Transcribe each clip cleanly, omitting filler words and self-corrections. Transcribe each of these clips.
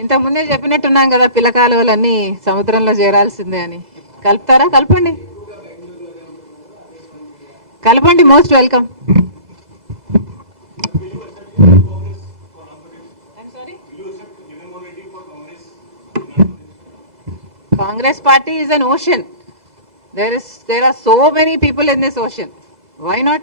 ఇంతకుముందే చెప్పినట్టున్నాం కదా పిల్ల కాలువలన్నీ సముద్రంలో చేరాల్సిందే అని. కలుపుతారా? కలపండి, కలపండి. Most welcome. Congress party is an ocean. There are so many people in this ocean. Why not?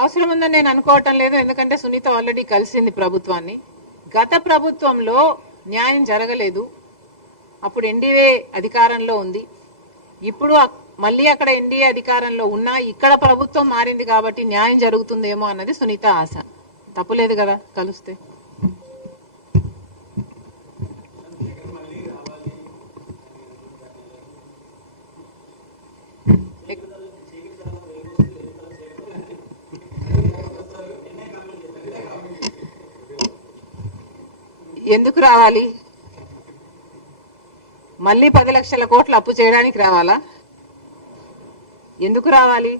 అవసరం ఉందని నేను అనుకోవటం లేదు. ఎందుకంటే సునీత ఆల్రెడీ కలిసింది ప్రభుత్వాన్ని. గత ప్రభుత్వంలో న్యాయం జరగలేదు, అప్పుడు ఎన్డీఏ అధికారంలో ఉంది. ఇప్పుడు మళ్ళీ అక్కడ ఎన్డీఏ అధికారంలో ఉన్నా ఇక్కడ ప్రభుత్వం మారింది కాబట్టి న్యాయం జరుగుతుందేమో అన్నది సునీత ఆశ. తప్పులేదు కదా కలిస్తే. ఎందుకు రావాలి? మళ్ళీ 10 లక్షల కోట్లు అప్పు చేయడానికి రావాలా? ఎందుకు రావాలి?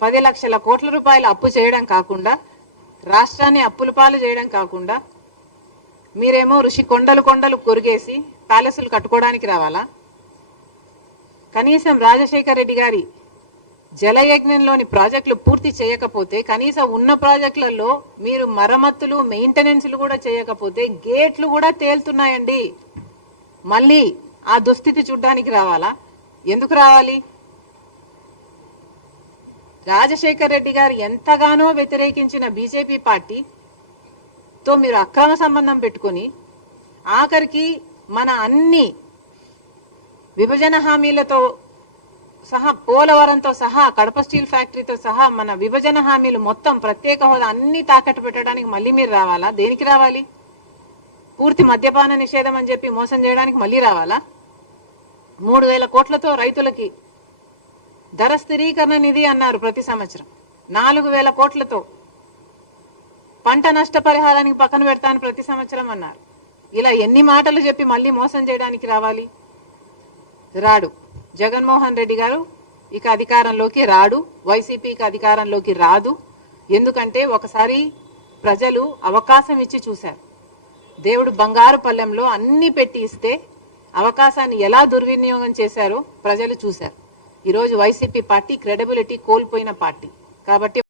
10 లక్షల కోట్ల రూపాయలు అప్పు చేయడం కాకుండా, రాష్ట్రాన్ని అప్పుల పాలు చేయడం కాకుండా, మీరేమో ఋషి కొండలు కొండలు కొరిగేసి ప్యాలెస్లు కట్టుకోవడానికి రావాలా? కనీసం రాజశేఖర్ రెడ్డి గారి జలయజ్ఞంలోని ప్రాజెక్టులు పూర్తి చేయకపోతే, కనీసం ఉన్న ప్రాజెక్టులలో మీరు మరమ్మతులు మెయింటెనెన్స్లు కూడా చేయకపోతే గేట్లు కూడా తేలుతున్నాయండి. మళ్ళీ ఆ దుస్థితి చూడ్డానికి రావాలా? ఎందుకు రావాలి? రాజశేఖర్ రెడ్డి గారు ఎంతగానో వ్యతిరేకించిన బీజేపీ పార్టీతో మీరు అక్రమ సంబంధం పెట్టుకుని ఆఖరికి మన అన్ని విభజన హామీలతో సహా, పోలవరంతో సహా, కడప స్టీల్ ఫ్యాక్టరీతో సహా మన విభజన హామీలు మొత్తం, ప్రత్యేక హోదా అన్ని తాకట్టు పెట్టడానికి మళ్ళీ మీరు రావాలా? దేనికి రావాలి? పూర్తి మద్యపాన నిషేధం అని చెప్పి మోసం చేయడానికి మళ్ళీ రావాలా? 3,000 కోట్లతో రైతులకి ధర స్థిరీకరణ నిధి అన్నారు ప్రతి సంవత్సరం. 4,000 కోట్లతో పంట నష్టపరిహారానికి పక్కన పెడతాను ప్రతి సంవత్సరం అన్నారు. ఇలా ఎన్ని మాటలు చెప్పి మళ్ళీ మోసం చేయడానికి రావాలి? రాడు. జగన్మోహన్ రెడ్డి గారు ఇక అధికారంలోకి రాడు, వైసీపీకి అధికారంలోకి రాదు. ఎందుకంటే ఒకసారి ప్రజలు అవకాశం ఇచ్చి చూశారు. దేవుడు బంగారు పల్లెంలో అన్ని పెట్టి ఇస్తే అవకాశాన్ని ఎలా దుర్వినియోగం చేశారో ప్రజలు చూశారు. ఈరోజు వైసీపీ పార్టీ క్రెడిబిలిటీ కోల్పోయిన పార్టీ కాబట్టి